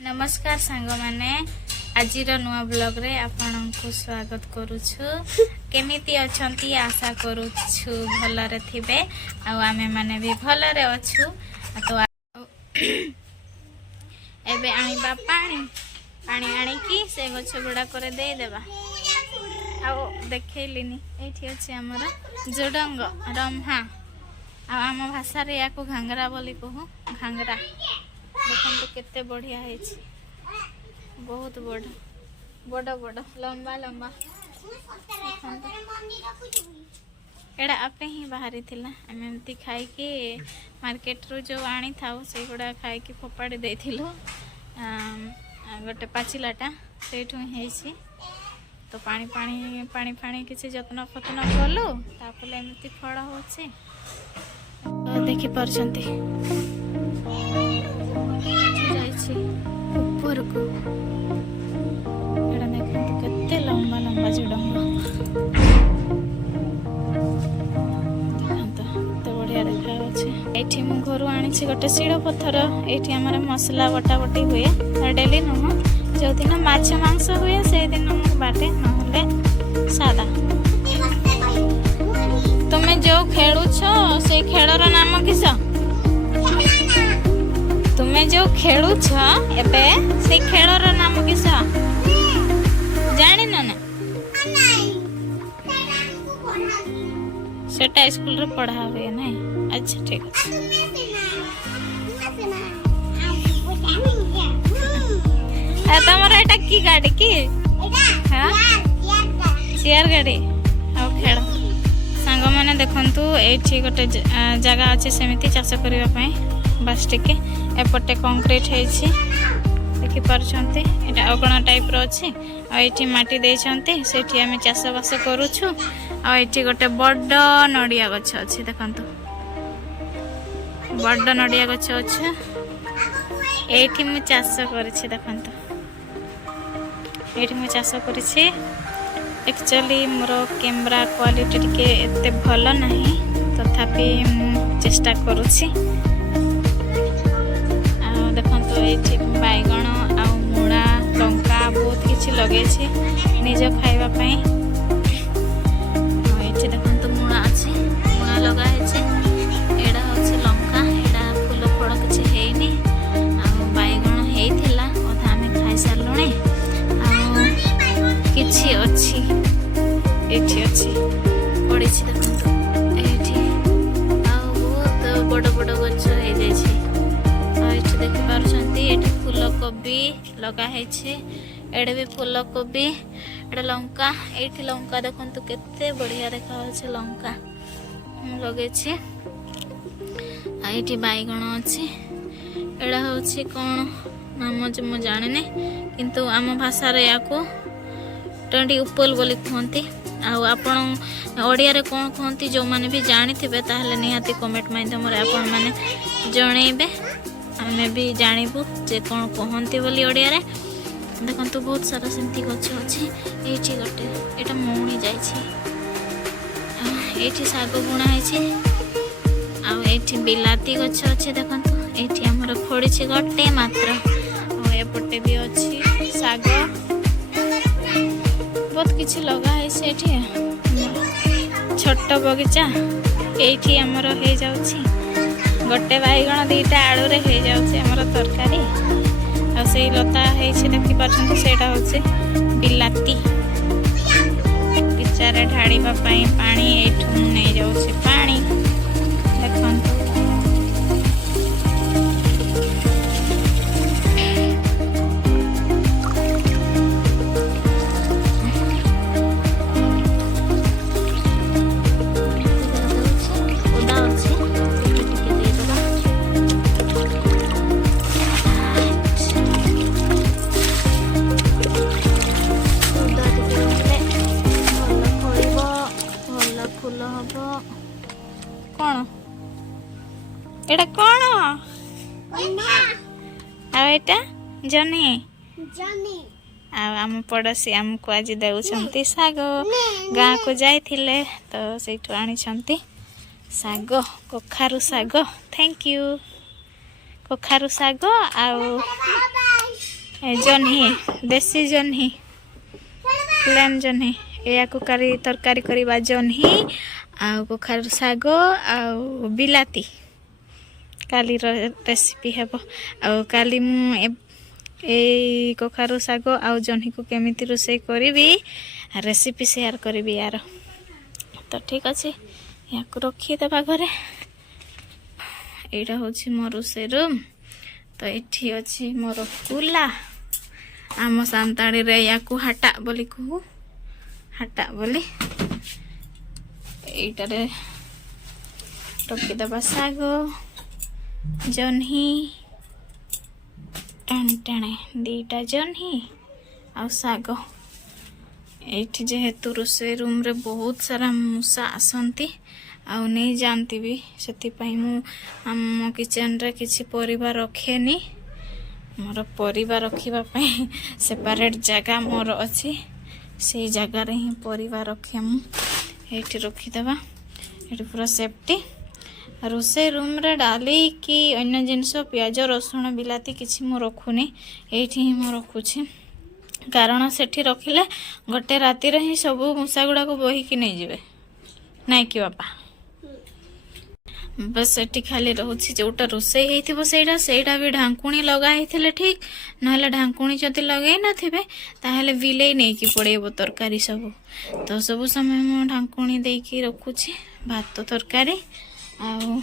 नमस्कार सांग माने आज नुआ ब्लॉग रे आपन को स्वागत करुछु। केमिति अछंती आशा करुछु भलरे थिबे आ आमे माने भी भलरे अछु। तो एबे आनिबा पानी आनी की से गछ गुडा करे दे देबा। आ देखैलिनी एठी अछि हमर जोडंग रम्हा आ आम भाषा रे याको घांगरा बोली कहू। घांगरा देखो तो केते बढ़िया है, बहुत बड़ बड़ बड़ लंबा लंबा एड़ा आपे ही बाहरी थिला। आम एमती खाई कि मार्केट रू जो आनी था से गुड़ा खाई कि फोपाड़ी देथिलु। गोटे पाचिलाटा सेठू ही तो पानी पानी पानी पानी किसी जत्न फतन कलु तापर एमती फल होचे देखि परछंती ऊपर को एड़ा देखते कितने लंबा लंबा झुडंग तो बढ़िया देखा। ये मु घर आनी गोटे शिल पथर ये आम मसला बटा बटी हुए डेली नुह जो दिन माछ मांस हुए से दिन बाटे ना सादा। तुम्हें जो खेलुछ से खेलर नाम किस? तुम्हें जो खेलुछ एबे से खेलर नाम किस जानी ना? सेटा स्कूल रे पढ़ा हुए नहीं। अच्छा ठीक है। तमरा एटा की गाड़ी की? हां चेयर गाड़ी आ खेल सांग माने देखंतु एठी गोटे जगह अछि सेमिति चाष करिवा पई बस टिके एपटे कंक्रीट है देखि पारछंती एटा अगणा टाइप रो अछि आ एठी माटी देछंती सेठी हमें चाष बास करूछु। आ एठी गोटे बड़ नडिया गछ अछि देखंतु बड़ नडिया गछ अछि एठी मु चाष करछि देखंतु एठी मु चाष करछि। एक्चुअली मोर कैमरा क्वालिटी टिके एते भल नाही तथापि मु चेष्टा करूछि। देखो ये बैगण आ मूला लंका बहुत किसी लगे निज खावाई। ये देखो मूला अच्छी मूला लगा एड़ा हूँ लंका एड़ा फूल फल किसी है बैगण होता अधा आम खाई सारे किसी अच्छी पड़ी देखो ये बहुत बड़ बड़ गछ हो देखि पारछंती एठी फूल कोबी लगा है एडे भी फूल कोबी एडे लंका एठी लंका देखंतु केते बढ़िया देखा होছে लंका लगे छी। आ एठी बैगण अछि एडा होछि कोन नाम जे मु जाने किंतु आम भाषा रे याको टंडी उपल बोली कहंती। आ आपण ओडिया रे कोन कहंती जो माने भी जानि थिबे ताहले निहाती कमेंट माध्यम रे आपण माने जणेबे आमे भी जानबू जे कौन कहती बोली ओडिया रे। देखो तो बहुत सारा सेमती गछ अच्छी ये गोटे यहाँ मौनी जाइए शाग बुणा है बिलाती गछ अच्छे देखो ये आमर फड़ी गोटे मात्र एपटे भी अच्छी शाग बहुत किसी लगा है छोट बगीचा ये आमर हो जाऊँ गोटे बैगण दीटा आलू रे हो जाउछे हमर तरकारी आ से लता है देखि पाछन सेटा होछे बिलाती पिचारे ढाड़ीबा पई पानी एठू नै जाउछे पानी देखन कौन एटा कौन आटा जनी आम पड़ोसी आमको आज दे शाग गाँ को जाइथिले तो सेठू आनी शाग कखारु शाग थैंक यू कखारु शाग जह्नी देसी जह्नी प्लेन जह्नी या करी तरकारी करवा जह्नी आउ कखारू साग आउ बिलाती काली रेसिपी हेब आउ काली मु ए कखारू साग आउ जह्नी को केमिति रोषे करी रेसिपी शेयर करी यार। तो ठीक अच्छे या रखीदेवा घरे। यहाँ हूँ मो रोषे रूम। तो ये अच्छी मोर कुला आम सान्ताड़ी रे या हाटा बोली कहू हाटा बोली यटारे रखीदेवा साग जह्नी टाणे टाणे दीटा जह्नी आ साग। ये जेहेतु रोषे रूम रे बहुत सारा मूषा आसती आउ नहीं जानती भी से मो किचन रे किसी परिबा रखेनी मोर परिबा रखिबा सेपरेट जगह मोर अच्छी से जगार ही परिबा रखे मुझे रखीदेवा ये पूरा सेफ्टी। रोषे रूम रे डाली कि अन्य जिनस पियाज रसुण बिलाती किसी मु रखुनी ये मु रखुची कारण सेठी रखिले गोटे राति रे ही सब मूषा गुड़ा को बोहिकी नहीं जीवे नाई कि बापा बस सेठी खाली रोचे जोटा रोषे होता सेटा भी ढांकुणी लगाई ठीक ना ढांकुणी जदि लगे ना बिले नहीं कि पड़ेब तरकारी सब। तो सब समय मु ढांकुणी देकी रखुची भात तरकारी आउ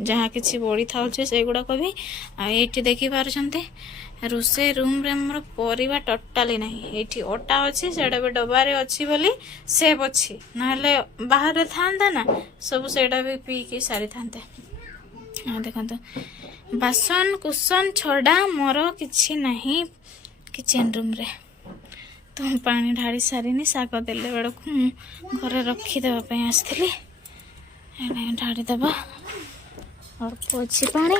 जहाँ किसी बड़ी था से गुड़ाक भी ये देखी पार्टी रोषे रूम रे मोर परिवा टोटाली नहीं ये अटा अच्छी से डबार अच्छी बोली सेव अच्छी ना बाहर था ना सब सेटा भी पी की सारी था। देखो बासन कुसन छड़ा मोर किछि नहीं किचन रूम रे। तो पानी ढाड़ी सारिनी साग देले बेड़क घरे रखीदेवाई आसती ढाड़ी देवा अल्प अच्छी पानी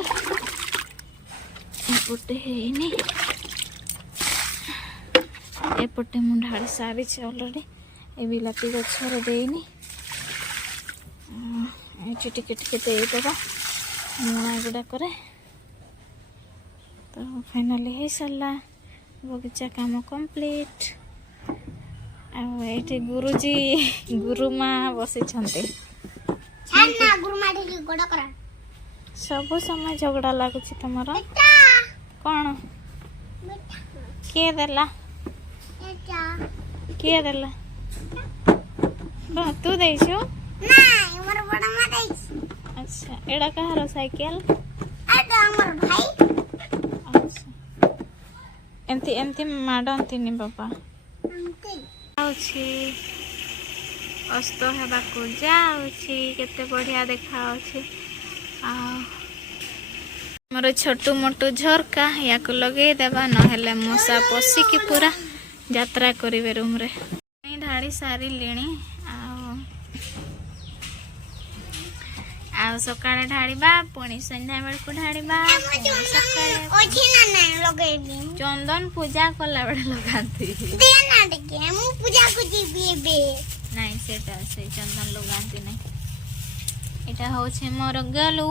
एपटे है एपटे मु ढाड़ी सारी अलरेडी ए बिलाती गचर देनी ये टिके देदेवा मुआ गुड़ाक। तो फाइनाली हो सारा बगीचा काम कंप्लीट। ये गुरुजी गुरुमा बसी सब समय झगड़ा लगुच तुम कौन किए देला किए देला तू देइछु अच्छा एड़ा कहार साइकिल एमती एमती माडंती नी बाबा अस्त हेबाकू जाउछि केते बढ़िया देखा मोर छोटू मोटू झरका या लगे देवा नहेले मशा पशिकी पूरा यात्रा करेंगे रूम रे। ढाड़ी सारी लिणी आउ सकाळे ढाड़ीबा पुणी संध्या बेल को ढाड़ीबा चंदन पूजा कला बेले लगाती नहीं सेटा से चंदन लगाती नहीं एटा होछे मोर गलू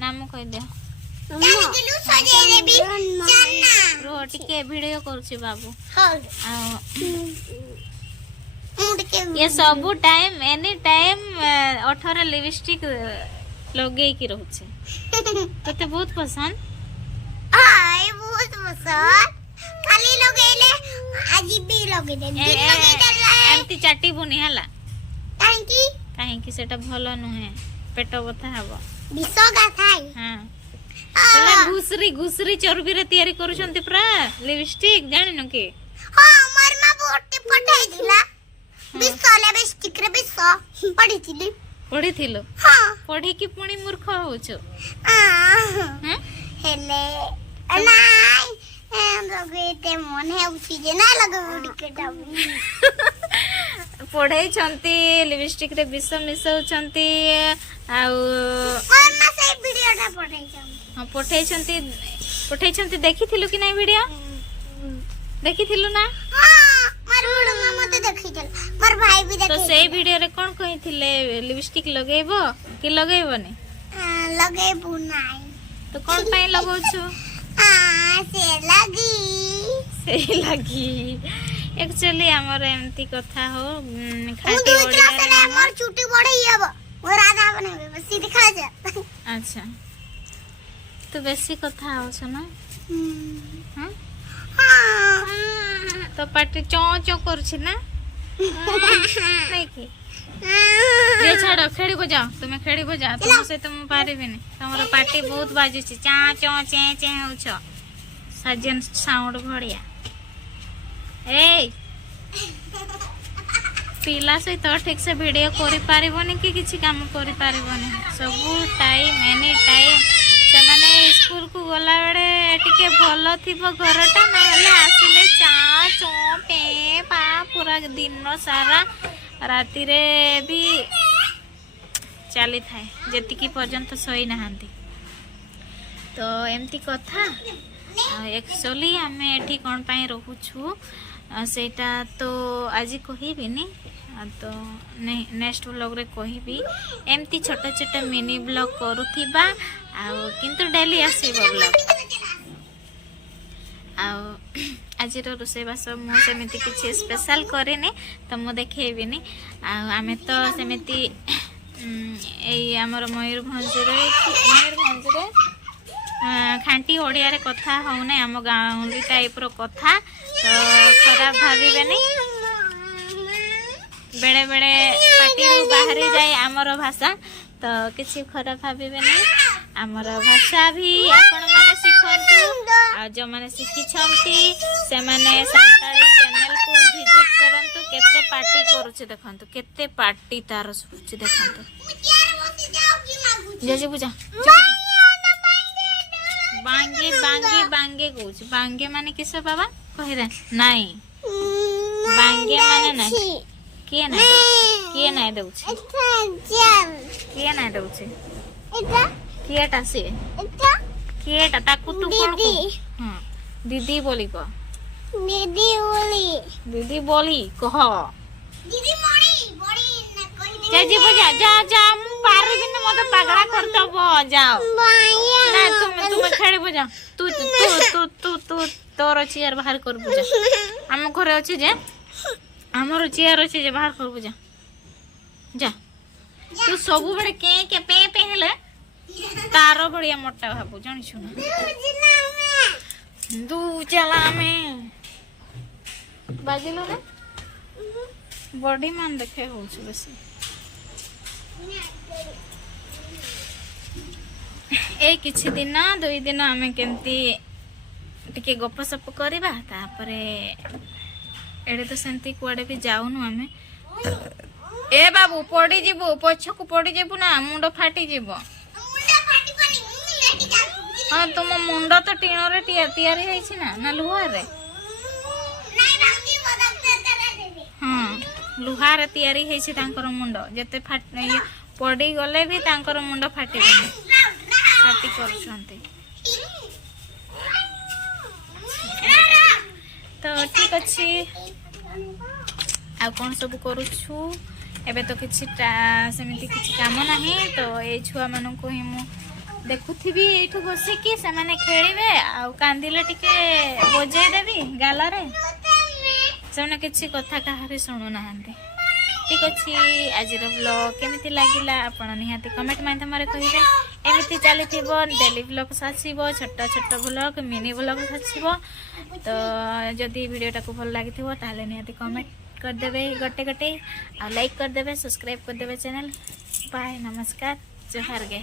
नाम कह दियो रो टिके वीडियो करूची बाबू ये सब टाइम एनी टाइम 18 लिपस्टिक लगे की रहउछे तते बहुत पसंद बहुत पसंद खाली लगेले आज भी लगे दे एमती चाटी बुनी हला काहे की सेटा भलो नहे पेट बथा हबो विसगा थाई हां सेला घुसरी घुसरी चर्बी रे तयारी करूछंती प्रा लिपस्टिक जानि न के हां हमर मां बोटे पठाई दिला विसो लिपस्टिक रे विसो पढ़ी थिलो हां पढ़ी की पुणी मूर्ख होछो हां हेले नाइ लगेते मन है उसी जे ना लगो टिकेटा पढ़ाई छंती लिपस्टिक रे विष मिसौ छंती आउ मामा से वीडियो ना पढ़ाई छंती हां पढ़ाई छंती देखिथिलु कि नै वीडियो देखिथिलु ना हां मार बड़ मामा तो देखिथिल मार भाई भी देखि तो से वीडियो रे कोन कहिथिले लिपस्टिक लगेबो कि लगेबो नै लगेबो नै तो कोन पई लगाउछु से सही लगी एक्चुअली हमर एमती कथा हो खाटी ओडिया रे मोर छुट्टी बड़े ही अब मोर आधा बने बेसी दिखा जा। अच्छा तो बेसी कथा हो सुना हां हां तो पाटी चो चो करछि ना नहीं की ये छाड़ो खेड़ी बजाओ तुम्हें खेड़ी बजाओ तुम से तुम पारिबिनी तमरो पाटी बहुत बाजू छी चा चो चे चे होछ साजन साउंड भड़िया ए पिला सहित ठीक से वीडियो करि पारिबोनी कि किछि काम करि पारिबोनी सब टाइम एनी टाइम से माने स्कूल को गला बेड़े टिके भलो थिबो घरटा ना हले आसिले चा चो पे पा पूरा दिन सारा राति रे भी चली थाए जेति की पर्यंत सोई नहांती तो एमती कथा एक्चुअली आमे एठी कोन पई रहूछु सेटा तो आज कहिबिनी तो नेक्स्ट व्लॉग रे कहिबी एमती छोटा छोटा मिनी व्लॉग करूथिबा किंतु डेली आसीबो व्लॉग आज रोसे बास मु सेमिति किछि स्पेशल करेनी तो मु देखेबिनी आमे तो सेमिति एई हमर मयूरभंज रे खांटी ओडिया रे कथा होने आम गाँवली टाइप रो कथा तो खराब भाविबेनी बेड़े बेड़े पाटी बाहरी जाए आमर भाषा तो किसी खराब भाविबेनी आमर भाषा भी आपण माने सिखंतु आ जो माने सिखिछंती से माने संताली चैनल को विजिट करंतु केते पार्टी करूछ देखंतु केते पार्टी तार सुछ देखंतु जे बुझा बांगे बांगे बांगे कहूछ बांगे माने किस बाबा कहि रे नाही बांगे माने नाही के नाही दउछ के नाही दउछ एटा केटा से एटा केटा ताकू तू कोन हां दीदी बोली को दीदी बोली कह दीदी बड़ी ना कहि दे जा जा जा मु पार दिन मते पगड़ा करतबो जाओ ना तुम खेले बजा तू तू तू तू तोर चेयर बाहर कर बुझा हम घरे अछि जे हमर चेयर अछि जे बाहर कर बुझा जा तू सब बड़े के पे पे हेले तारो बढ़िया मोटा भाबू जानि सुन दू चला में बाजिलो रे बॉडी मान देखे हो बेसी ए किछि दिन 2 दिन आमे केमती टिके गपसप करबा तापरे एडे तो सेंती कुआडे भी जाउनु आमे ए बाबू पड़ी जीवो पछकु पड़ी जेबु ना मुंड फाटी जीवो हां तुम मुंड तो टीनो रे तैयारी है छी ना लुहा रे हां लुहा रे तैयारी है छी तांकर मुंड जते फाट पड़ी गले भी तांकर मुंड फाटी पार्टी करछंते तो ठीक अच्छी आ कौन सब करूछु एबे तो किछि सेमिति किछि काम नाही तो ए छुआ मानन को ही मु देखुथिबी एठु बसे कि से माने खेलिबे आ कांदिले टिके बजे देबी गाला रे सेना किछि कथा काहारी सुनु नाहंती ठीक अच्छी आज व्लॉग केमिति लागिला आपण निहाती कमेंट माध्यम रे कहिबे एमिति चली थिबो डेली व्लॉग आसीबो छोटा छोटा व्लॉग मिनी व्लॉग आसीबो तो जदी वीडियोटा को भल लागिथिबो ताले निहाती कमेंट कर देबे गटे गटे आ लाइक कर देबे सब्सक्राइब कर देबे चैनल बाय नमस्कार जोहार गे।